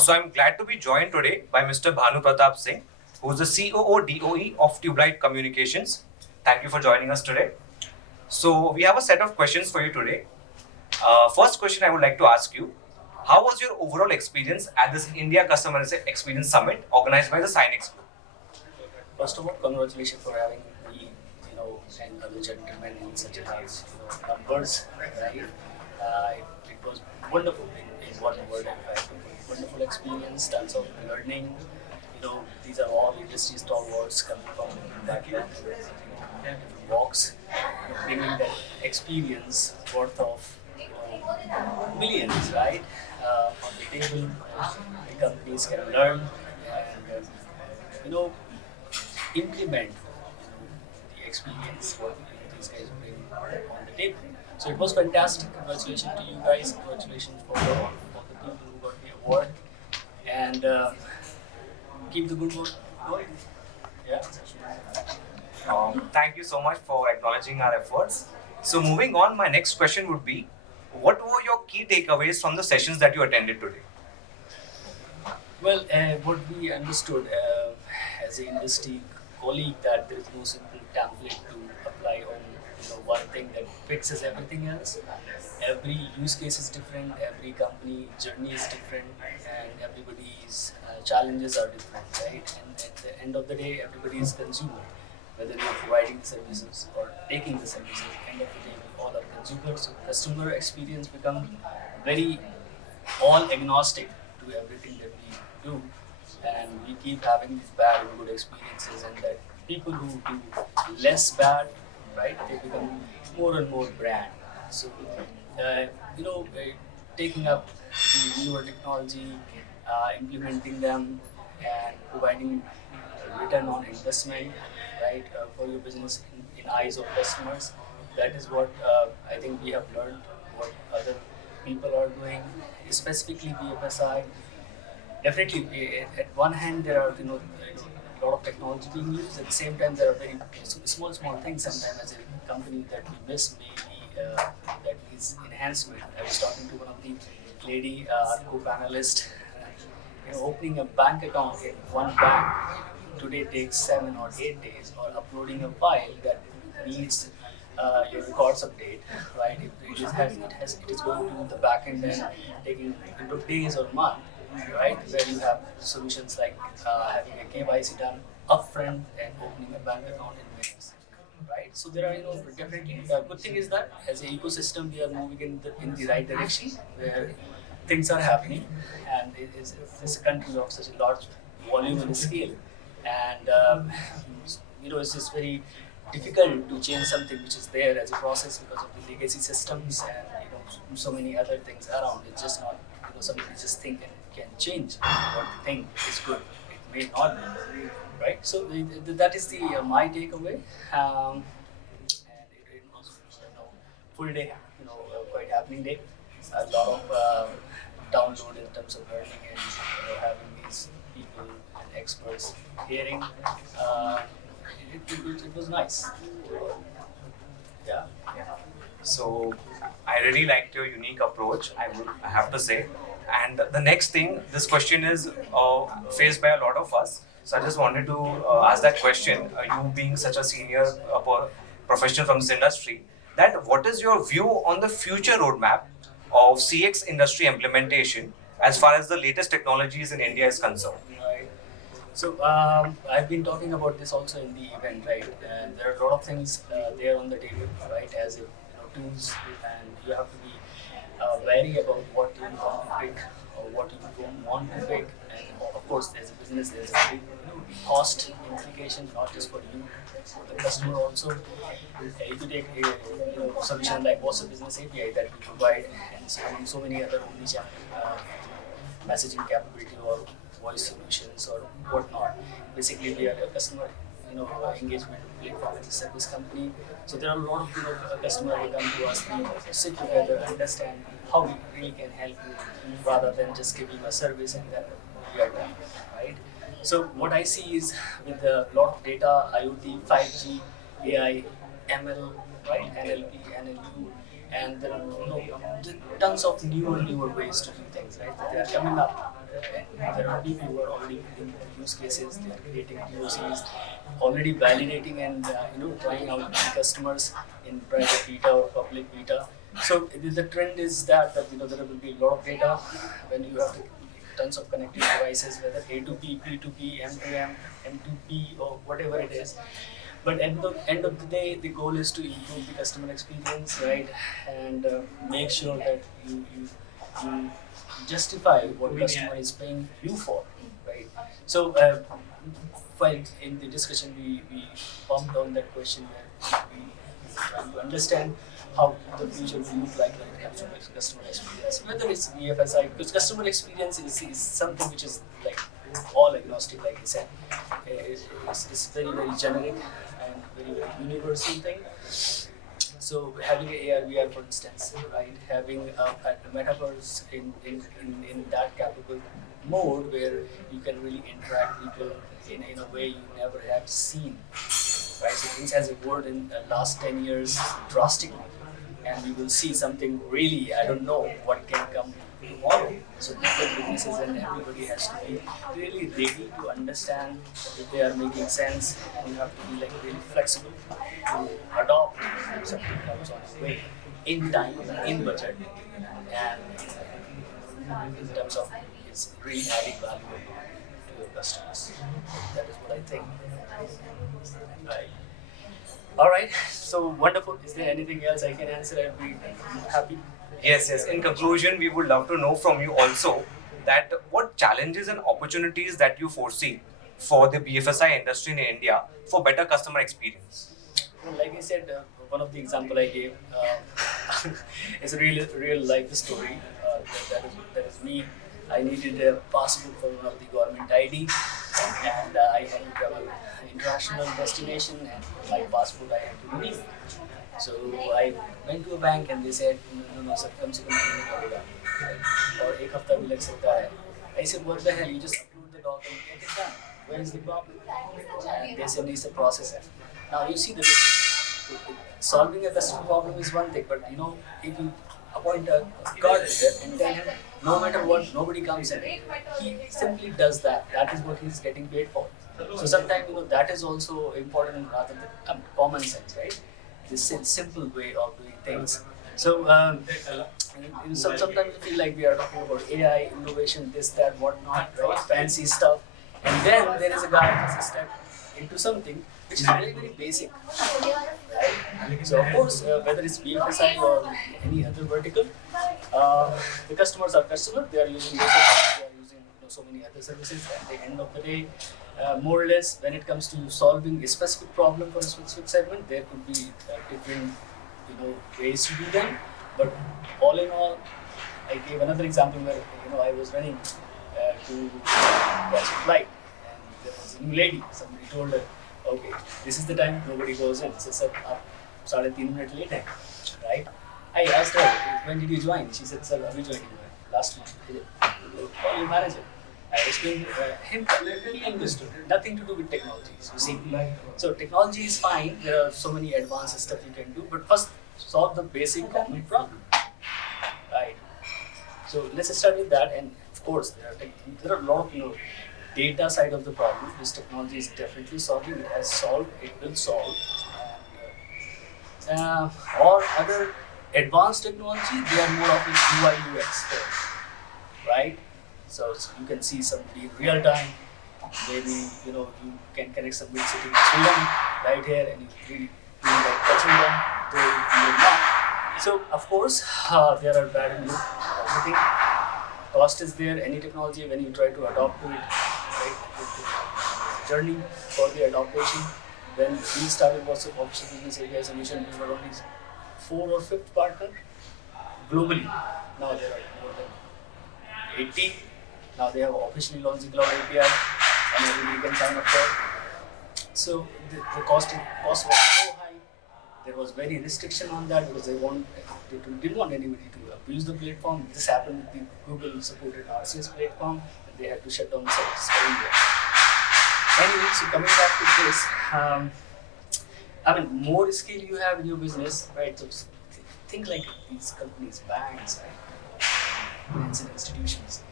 So I'm glad to be joined today by Mr. Bhanu Pratap Singh, who is the COO DOE of Tubelight Communications. Thank you for joining us today. So we have a set of questions for you today. First question I would like to ask you: how was your overall experience at this India Customer Experience Summit organized by the Sinex Group? First of all, congratulations for having me, and other gentlemen in such a large, numbers, right? It was wonderful in one word, in fact. Wonderful experience, tons of learning. These are all industry stalwarts coming from background, different walks, bringing that experience worth of millions, right, on the table. The companies can learn and implement the experience what these guys bring on the table. So it was fantastic. Congratulations to you guys. Congratulations for all the people who got the award. And keep the good work going. Yeah. Thank you so much for acknowledging our efforts. So moving on, my next question would be: what were your key takeaways from the sessions that you attended today? Well, what we understood as an industry colleague, that there is no simple template to apply on one thing that fixes everything else. Every use case is different, every company journey is different, and everybody's challenges are different, right? And at the end of the day, everybody is consumer. Whether you're providing the services or taking the services, at the end of the day, we all are consumers. So customer experience become very all agnostic to everything that we do, and we keep having these bad and good experiences, and that people who do less bad, right, they become more and more brand. So uh, you know uh, taking up the newer technology, implementing them, and providing return on investment, right, for your business in eyes of customers. That is what I think we have learned, what other people are doing, specifically BFSI. Definitely, at one hand there are a lot of technology being used. At the same time, there are very small things sometimes as a company that we miss, maybe that needs enhancement. I was talking to one of the lady co-panelist. Opening a bank account in one bank today takes 7 or 8 days, or uploading a file that needs your records update, right? It is going to the backend and taking into days or month, right? Where you have solutions like having a KYC done upfront and opening a bank account in minutes, right? So there are, definitely the good thing is that as an ecosystem we are moving in the right direction, where things are happening, and it's a country of such a large volume and scale, and it's just very difficult to change something which is there as a process because of the legacy systems and so many other things around. It's just not somebody just think and can change what they think is good. It may not be, right? So that is the my takeaway. And it was full day, quite happening day. A lot of download in terms of learning and having these people and experts hearing. Uh, it was nice. Yeah. So I really liked your unique approach, I have to say. And the next thing, this question is faced by a lot of us. So I just wanted to ask that question. You being such a senior professional from this industry, that what is your view on the future roadmap of CX industry implementation as far as the latest technologies in India is concerned? Right. So I've been talking about this also in the event, right? And there are a lot of things there on the table, right? As if, tools, and you have to be wary about what you want to pick or what you don't want to pick. And of course, as a business, there's a big cost implication, not just for you, for the customer also. If you take a solution like What's a Business API that we provide, and so many other omnichannel messaging capability or voice solutions or whatnot. Basically, we are a customer, engagement platform as a service company. So there are a lot of customers who come to us, we sit together, understand how we really can help you, rather than just giving a service and then we are done, right? So what I see is with a lot of data, IoT, 5G, AI, ML, right, NLP, NLU, and there are tons of newer ways to do things, right? They are coming up, there are people who are already building use cases, they are creating POCs, already validating and trying out with customers in private beta or public beta. So the trend is that there will be a lot of data when you have tons of connected devices, whether A2P, P2P, M2M, M2P, or whatever it is. But at the end of the day, the goal is to improve the customer experience, right? And make sure that you justify what customer is paying you for, right? So while in the discussion we bumped on that question where we trying to understand how the future will look like when it comes to customer experience, whether it's BFSI, because customer experience is something which is like all agnostic, like I said. It's very, very generic and very, very universal thing. So having AR, VR, for instance, right? Having a metaverse in that capable mode where you can really interact with people in a way you never have seen, right? So things has evolved in the last 10 years drastically, and we will see something really, I don't know what can come tomorrow. So people, businesses, and everybody has to be really ready to understand if they are making sense, and you have to be like really flexible to adopt if something comes on its way in time, in budget, and in terms of it's really adding value to your customers. That is what I think. Right. All right. So wonderful. Is there anything else I can answer? I'd be happy. Yes. In conclusion, we would love to know from you also that what challenges and opportunities that you foresee for the BFSI industry in India for better customer experience. Well, like I said, one of the example I gave is a real life story. That is me. I needed a passport for one of the government ID, and I had to travel international destination, and my passport I had to renew. So I went to a bank and they said, no, sir, कम से कम 3 महीने लगेगा और एक हफ्ता भी लग सकता है. I said, what the hell? You just upload the document, get it done. Where is the problem? And they said, it's a process. Now you see the solving a customer problem is one thing, but if you appoint a coordinator and tell him no matter what, nobody comes in, he simply does that. That is what he's getting paid for. So sometimes that is also important rather than common sense, right? This simple way of doing things. So sometimes you feel like we are talking about AI, innovation, this, that, whatnot, right? Fancy stuff. And then there is a guy who has to step into something which is very, very basic. Right? So of course, whether it's BFSI or any other vertical, the customers are customers. They are using data, they are using so many other services. At the end of the day, more or less, when it comes to solving a specific problem for a specific segment, there could be different ways to do them. But all in all, I gave another example where I was running to catch a flight, and there was a new lady. Somebody told her, okay, this is the time, nobody goes in. So sir, आप 3.5 minutes late हैं, right? I asked her, when did you join? She said, sir, अभी join last week. I said, call your manager. I explained him, he understood. Nothing to do with technologies, you see. So technology is fine. There are so many advanced stuff you can do, but first solve the basic common problem, right? So let's start with that. And of course, there are a lot of data side of the problem. This technology is definitely solving. It has solved. It will solve. And, or other advanced technology, they are more of an UI UX, right? So you can see somebody in real time. Maybe you can connect somebody sitting in Sweden right here, and you really feel like touching them, though you're not. So of course there are bad and good. Everything cost is there. Any technology when you try to adopt to it, right? The journey for the adaptation. When we started WhatsApp Official Business API Solution, we were only 4th or 5th partner globally. Now there are more than 80. Now they have officially launched the Cloud API, and everybody can sign up for it. So the cost was so high. There was very restriction on that because they didn't want anybody to abuse the platform. This happened with the Google supported RCS platform, and they had to shut down the services for India. Anyway, so coming back to this, more skill you have in your business, right? So think like these companies, banks, right? Financial institutions,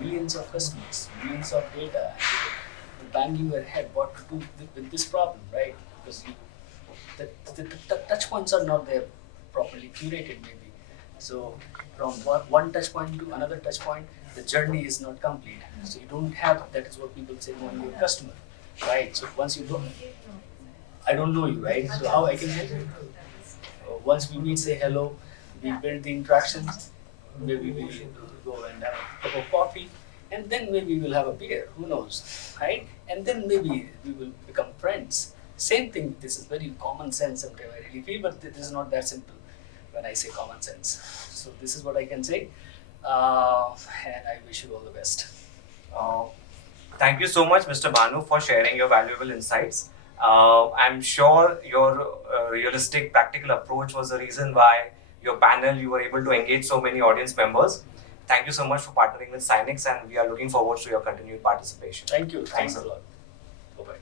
millions millions of customers, millions of data, and you're banging your head what to do with this problem, right? Because the touch points are not there properly curated, maybe. So from one touch point to another touch point, the journey is not complete. So you don't have, that is what people say, knowing your customer, right? So once you don't, I don't know you, right? So how I can help you? Once we meet, say hello, we build the interactions, maybe we go and have a cup of coffee, and then maybe we'll have a beer, who knows, right? And then maybe we will become friends. Same thing, this is very common sense sometimes I really feel, but this is not that simple when I say common sense. So this is what I can say, and I wish you all the best. Uh, Thank you so much, Mr. Banu, for sharing your valuable insights. I'm sure your realistic, practical approach was the reason why your panel you were able to engage so many audience members. Thank you so much for partnering with Synix, and we are looking forward to your continued participation. Thank you. Thanks Thanks a a lot. lot.